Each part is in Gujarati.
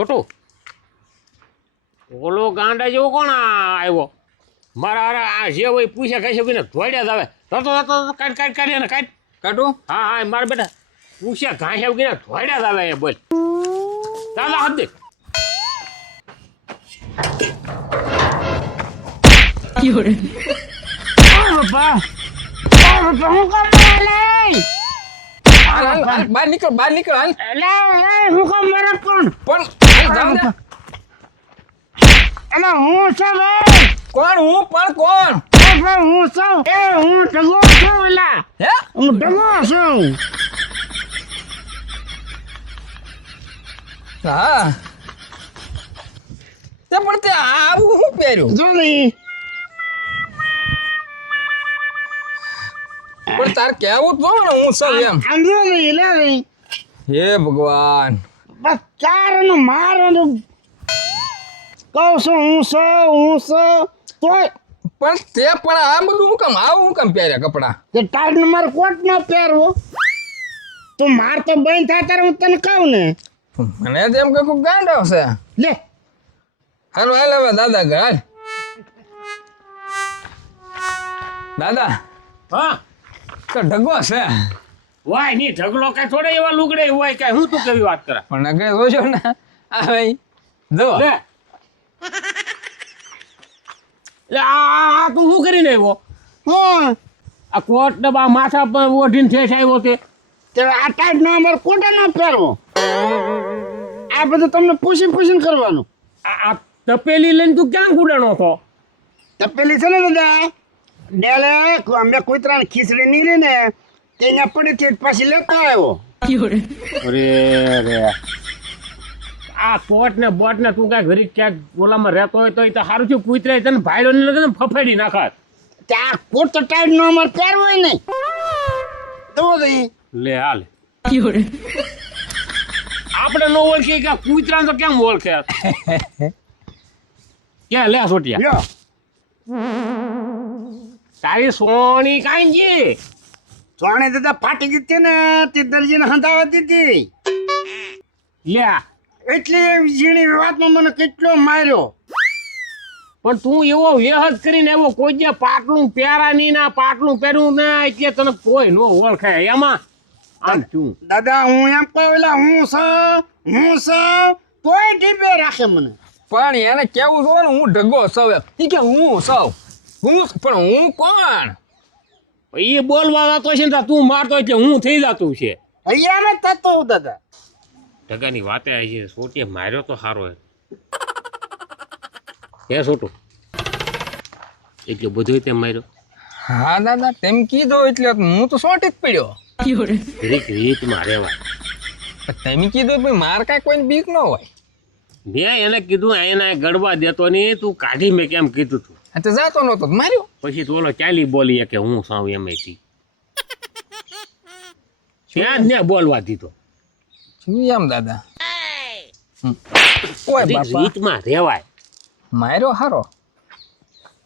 છોટું ઓલો ગાંડા જેવો કોણ આવ્યો મારા અરે આ જે હોય પૂછ્યા કઈ શકીને ધોડ્યા જ આવે તો કાઢ એને કાઢ કાઢું હા હા મારા બેટા પૂછ્યા ઘાસ આવકીને ધોડ્યા જ આવે એ બોલ દાદા હાથ દે બહાર નીકળ હાલ હું કામ મારે કોણ પણ જાવ ને. એટલે હું છું ભાઈ કોણ હું પણ કોણ હું છું હું ઢગો છું એલા હે હું ઢગો છું હા તે પણ તે આવું હું પહેર્યું જોની પણ તાર કેવું તો ને હું સૌ એમ અંજોની લે હે ભગવાન બસ ચારનું મારવાનું કહું છું હું છું તોય પણ તે પણ આ બધું હું કામ આવું હું કામ પહેર્યા કપડા તે ટાઈટ મારે કોટ ન પહેરવો તું માર તો બંધ થાય ત્યારે હું તને કહું ને મને તેમ કે કોઈ ગાંડો છે લે હાલો હાલ હવે દાદા ઘર હાલ દાદા હા તો ઢગો છે વાય ની ઢગલો કાંઈ થોડા એવા લુગડે હોય કાંઈ હું તું કેવી વાત કરે પણ નગર જોજો ને આ ભાઈ જો લે આ તું શું કરીને આવ્યો હું આ કોટ ને બા માથા પર ઓઢીને ઠેઠ આવ્યો તે તે આ ટાઈટ નો અમારે કોટે ન પહેરવો આ બધું તમને પૂછીને કરવાનું આ તપેલી લઈને તું ક્યાં ગુડાણો હતો તો પેલી છે ને દાદા ડેલે અમે કૂતરાને ખીચડી નહીં રહી ને તે અહીંયા પડી હતી પછી લેતો આવ્યો અરે રે આ કોટ ને બોટ ને તું કાંઈ ઘરી ક્યાંક ઓલામાં રહેતો હોય તો એ તો સારું થયું કૂતરાય તને ભાઈડો ને ફફેડી નાખાત તે આ કોટ તો ટાઈટ નો અમારે પહેરવો હોય નહીં તો ભાઈ લે હાલ આપણે ન ઓળખીએ કે કૂતરા તો કેમ ઓળખે ક્યાં લે સોટિયા લ્યો તારી સોની કાંઈ જી સોણે દાદા ફાટી ગઈ ને તે દરજીને હંધાવા દીધી લે એટલી ઝીણી વાતમાં મને કેટલો માર્યો પણ તું એવો વેહદ કરીને એવો કોઈ જે પાટલું પહેરા નહીં ના પાટલું પહેર્યું ને એટલે તને કોઈ નો ઓળખે એમાં આમ શું દાદા હું એમ કહું એટલે હું છું તોય ટીપે રાખે મને પણ એને કેવું જોવે ને હું ઢગો સૌ એમ ઈ કે હું સૌ હું પણ હું કોણ એ બોલવા જતો છે ને તું મારતો એટલે હું થઈ જતું છે અહીંયા ને થતો દાદા ઢગાની વાતે આવી છે સોટીએ માર્યો તો સારો હે સોટું એટલે બધું તે માર્યો હા દાદા તેમ કીધો એટલે હું તો સોટી જ પડ્યો રીતમાં રહેવાય તેમ કીધું ભાઈ માર કાંઈ કોઈને બીક ન હોય મેં એને કીધું એને ગળવા દેતો નહીં તું કાઢી મેં કેમ કીધું તું આ તો જાતો નહોતો માર્યો પછી તું ઓલો ચાલી બોલી કે હું સાવ એમ થી ત્યાં જ ને બોલવા દીધો શું એમ દાદા કોઈ બાપા રીતમાં રહેવાય માર્યો હારો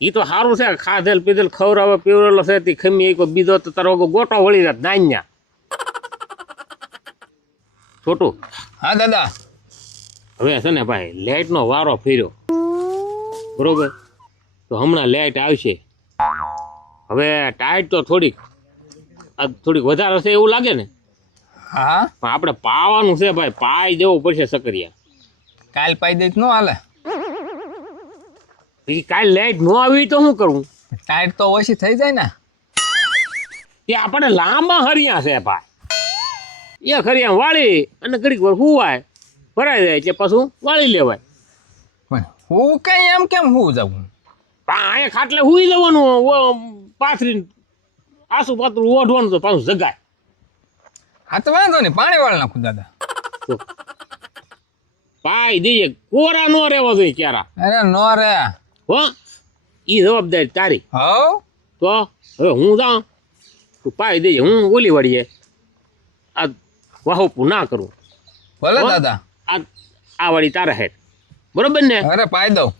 એ તો સારું છે ખાધેલ પીધેલ ખવડાવે પીવડેલો છે તે ખમી એક બીજો તો તારો ગોટો વળી જાય નાન્યા છોટું હા દાદા હવે છે ને ભાઈ લાઇટનો વારો ફેર્યો બરોબર તો હમણાં લાઇટ આવશે હવે ટાઈટ તો થોડીક વધારે છે એવું લાગે ને હા પણ આપણે પાવાનું છે ભાઈ પાઈ દેવું પડશે સકરિયા કાલ પાઈ દઈશ નો હાલે પછી કાલે લાઇટ ન આવી તો શું કરવું ટાઈટ તો ઓછી થઈ જાય ને એ આપણે લાંબા હરિયા છે ભાઈ એ હરિયા વાળી અને ઘડીક વાર હુવાય ભરાઈ જાય એટલે પાછું વાળી લેવાય પણ હું કઈ એમ કેમ હું જવું અહીંયા ખાટલે હુઈ જવાનું પાથરીને આસુ પાતળું ઓઢવાનું તો પાછું જગાય હા તો વાંધો નહીં પાણી વાળ નાખું દાદા પાઈ દઈએ કોરા નો રહેવા જોઈએ ક્યારા અરે નો રે હો ઈ જવાબદારી તારી હવ તો હવે હું જાઉં તું પાઈ દઈએ હું ઓલી વળીએ આ વાહુપું ના કરું ભલે હો? દાદા આ વાળી તારા હેઠ બરોબર ને અરે પાઈ દઉં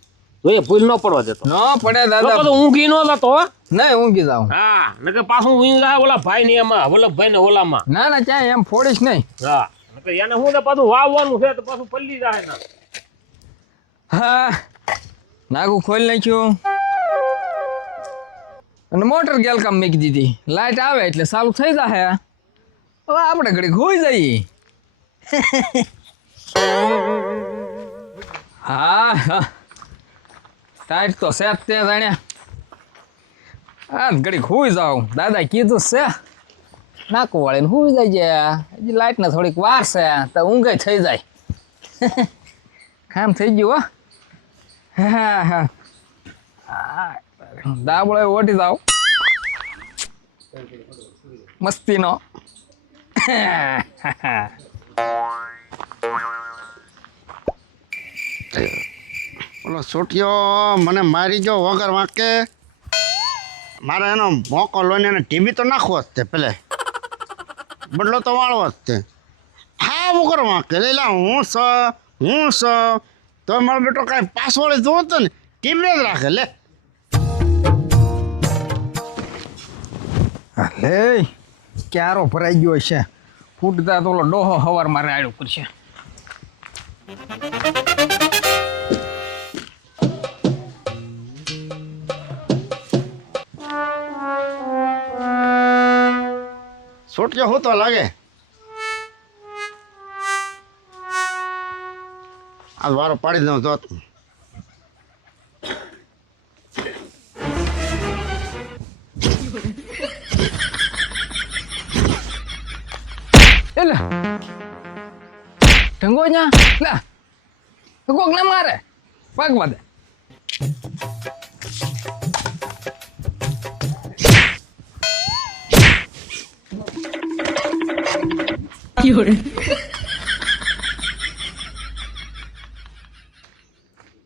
જોઈએ ભૂલ ન પડવા દેતો ન પડે તો દાદા બધું ઊંઘી ન જતો હો નહીં ઊંઘી જાઉં હા નકર પાછું ઊંઘી જાય ઓલા ભાઈ ને એમાં વલ્લભભાઈ ને ઓલામાં ના ના ક્યાંય એમ ફોડીશ નહીં હા નકર એને હું તો પાછું વાવવાનું છે તો પાછું પલ્લી જાય ને હા નાગું ખોલી નાખ્યું અને મોટર ગેલકામ મૂકી દીધી. લાઈટ આવે એટલે ચાલુ થઈ જશે. હવે આપણે ઘડી ખોઈ જઈએ. હા હા ટાઈટ તો છે જ તે જાણ્યા. હા ઘડી ખોઈ જાઉં. દાદા કીધું છે નાકું વાળીને ખોઈ જાય છે. હજી લાઈટને થોડીક વાર છે તો ઊંઘે થઈ જાય. કામ થઈ ગયું હો. હા હા દાબળો ઓટી જાવ મસ્તીનો. ઓલો છોટીયો મને મારી ગયો વગર વાંકે. મારે એનો મોકો લઈને એને ટીવી તો નાખવો જ તે પેલે બદલો તો વાળવો જ તે. હા વગર વાંકે લેલા હું તો મારો બેટો કાંઈ પાસવર્ડ જોતો ને ટીવી જ રાખે લે. લે ક્યારો ભરાઈ ગયો છે. ફૂટતા તો ઓલો ડોહો હવાર મારે આડું કરશે. છોટીયો હું તો લાગે આ વારો પાડી દઉં જોત. એટલે ઢંગો ન્યા લે કોક ના મારે પાકવા દે.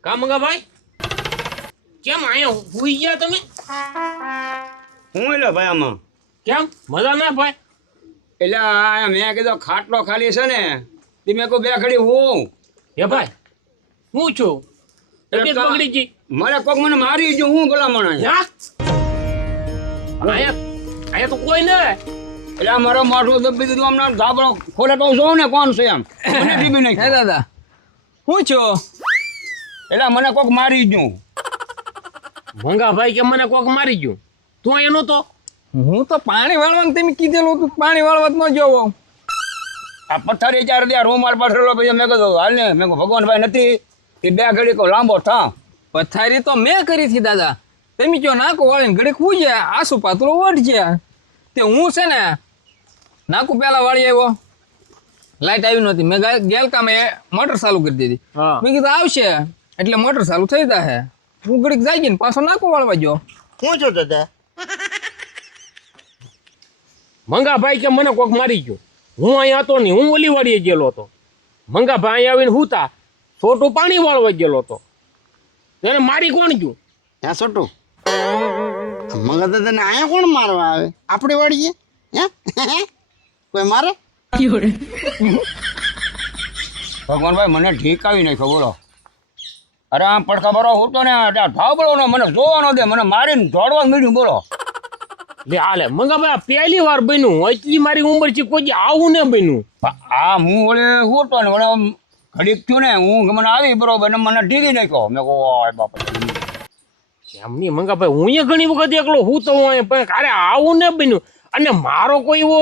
કા મંગાભાઈ કેમ આયા હુઈ ગયા તમે? હું એલો ભાઈ આમાં કેમ મજા ના ભાઈ? એટલે આ મેં કીધું ખાટલો ખાલી છે ને તે મેં કહું બે ઘડી હું હે ભાઈ હું છું તબિયત બગડી ગઈ. મને કોક મને મારી ગયું. હું ભલામણ યા આયા તો કોઈ નહીં. એટલે મારો માથું દબી દીધું. હમણાં ધાબળો ખોલે તો જોઉં ને કોણ છે એમ. મને ટીવી નહીં. હે દાદા હું છો? એટલે મને કોક મારી ગયું. મંગાભાઈ કે મને કોક મારી ગયું. તું એનો તો હું તો પાણી વાળવાનું તમે કીધેલું હતું. પાણી વાળવા જ ન જોવો. આ પથ્થર ચાર દે રૂમાલ પાથરેલો પછી મેં કીધું હાલ ને મેં કહું ભગવાનભાઈ નથી એ બે ઘડી કહું લાંબો થા. પથારી તો મેં કરી હતી દાદા. તમે કયો નાકો વાળીને ઘડી ખુઈ જાય આસુ પાતળો વઢ તે હું છે ને નાકું પેલા વાળી આવ્યો. લાઈટ આવી નહોતી. મેં ગેલ કામે મોટર ચાલુ કરી દીધી. મેં કીધું આવશે એટલે મોટર ચાલુ થઈ જશે. હું ઘડીક જાય ગઈ ને પાછો નાકો વાળવા ગયો. હું છું દાદા. મંગાભાઈ કે મને કોક મારી ગયું. હું અહીંયા હતો નહીં. હું ઓલી વાડીએ ગયેલો હતો. મંગાભાઈ અહીંયા આવીને હુતા છોટું પાણી વાળવા ગયેલો હતો. એને મારી કોણ ગયું? ત્યાં છોટું મંગા દાદાને અહીંયા કોણ મારવા આવે? આપણે વાળીએ હે કોઈ મારે? ભગવાનભાઈ મને ઠીક આવી નાખ્યો બોલો. અરે આમ પડખા ભરો હોતો ને ધાબળો ને મને જોવાનો દે મને મારીને દોડવા મળ્યું બોલો. લે હાલે મંગાભાઈ પહેલી વાર બન્યું. એટલી મારી ઉંમર છે કોઈ આવું ને બન્યું. આ હું વળે હોતો ને વળે ઘડીક થયું ને હું મને આવી બરોબર ને મને ઢીલી નાખ્યો. મેં કહું બાપા એમની મંગાભાઈ હું અહીંયા ઘણી વખત એકલો હું તો હું પણ અરે આવું ને બન્યું. અને મારો કોઈ એવો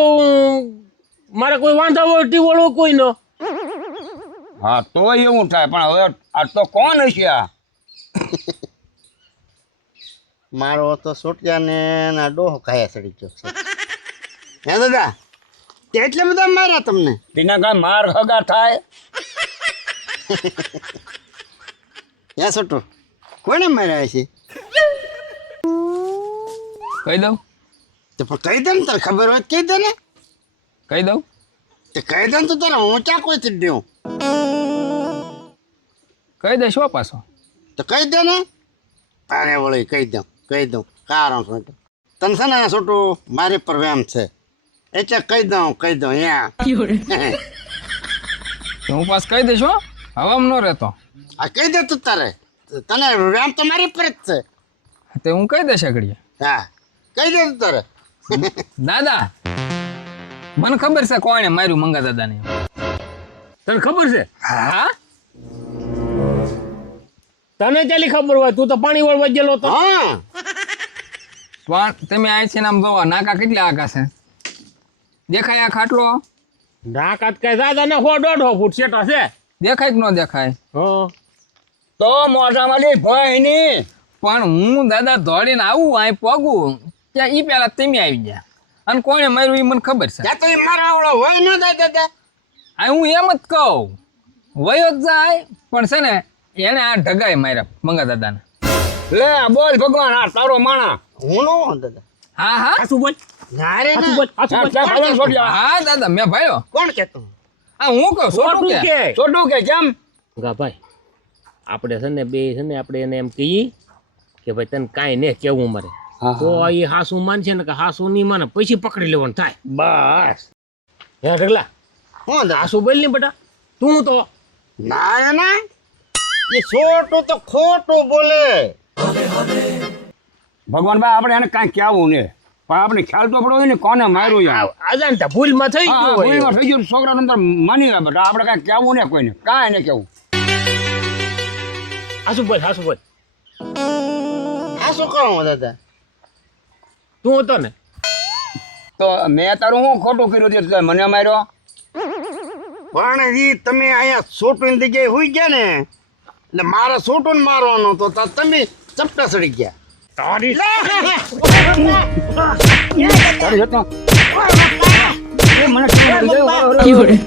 મારે કોઈ વાંધાવટી વાળો કોઈ ન. હા તો એવું થાય પણ હવે આ તો કોણ હશે? આ મારો તો છોટિયાને ના ડોહો ખાયા સડી ગયો છે. હે દાદા તે એટલે બધા માર્યા તમને? તેના કાંઈ માર હગા થાય. હે છોટું કોને માર્યા છે? કહી દઉં? તો પણ કહી દે ને તારે ખબર હોય તો કહી દે ને. કહી દઉં? તે કહી દે ને તો તારે ઊંચા કોઈથી દેવું. કહી દઈશ હો પાછો. તો કહી દે ને. તારે વળી કહી દઉં કારણ શું છે? તને છે ને છોટું મારી પર વેમ છે એટલે કહી દઉં અહીંયા. હું પાસ કહી દઈશ હો. હવામાં ન રહેતો. આ કહી દે તું તારે તને વેમ તો મારી પર જ છે. તે હું કહી દઈશ આગળ. હા કહી દે તું તારે. દાદા મને ખબર છે કોણે માર્યું મંગા દાદાને. તને ખબર છે? હા તને ચાલી ખબર હોય, તું તો પાણી વાળવા ગયેલો તો. હા પણ તમે આ છે ને આમ જોવા નાકા કેટલા આકા છે દેખાય આ ખાટલો ઢાકાત કઈ દાદા ને 100-150 ફૂટ સેટા છે. દેખાય કે ન દેખાય હા તો મોઢામાં લે ભય ની પણ હું દાદા દોડીને આવું અહીં પગું ત્યાં ઈ પેલા તમે આવી ગયા અને કોણે માર્યું એ મને ખબર છે ત્યાં તો એ મારા આવડો હોય ન જાય દાદા. આ હું એમ જ કહું વયો જ જાય પણ છે ને એને આ ઢગાય માર્યા મંગા દાદાને લે બોલ ભગવાન આ તારો માણા હું નો હોઉં દાદા. હા હા હાસુ બોલ, ના રે હાસુ ના. બોલ, હાસુ બોલ. ત્યાં ભગવાન છોડ્યા. હા દાદા મેં ભાઈઓ કોણ કેતો? આ હું કહું છોટું છોટું કે? કે છોટું કે કેમ ગા ભાઈ, આપણે છે ને બે છે ને આપણે એને એમ કહીએ કે ભાઈ તને કાંઈ ને કેવું મારે, તો એ હાસુ માનશે ને કે હાસુ નહીં માને પછી પકડી લેવાનું થાય. બસ હે ઢગલા, હું દાદા? હાસુ બોલ ને બેટા, તું તો ના રે ના, એ છોટું તો ખોટું બોલે. ભગવાન ભાઈ આપણે એને કાંઈ કહેવું ને પણ આપણે ખ્યાલ તો પડવો જોઈએ ને કોને માર્યું યાર અજાણતા ભૂલમાં થઈ હા, ગયું હોય. ભૂલમાં થઈ ગયું છોકરાને અંદર માની ગયા બેટા આપણે કાંઈ કહેવું ને કોઈને કાંઈ ને કેવું હાસુ બોલ, હાસુ બોલ. આ શું કહું દાદા? તું હતો ને તો મેં તારું શું ખોટું કર્યું તે તે મને માર્યો પણ ઈ તમે અહીંયા છોટું જગ્યાએ હુઈ ગયા ને એટલે મારે છોટું મારવાનું તો તમે ચપટા સડી ગયા. તારી તારી જતો એ મને કેવું લાગી ગયું?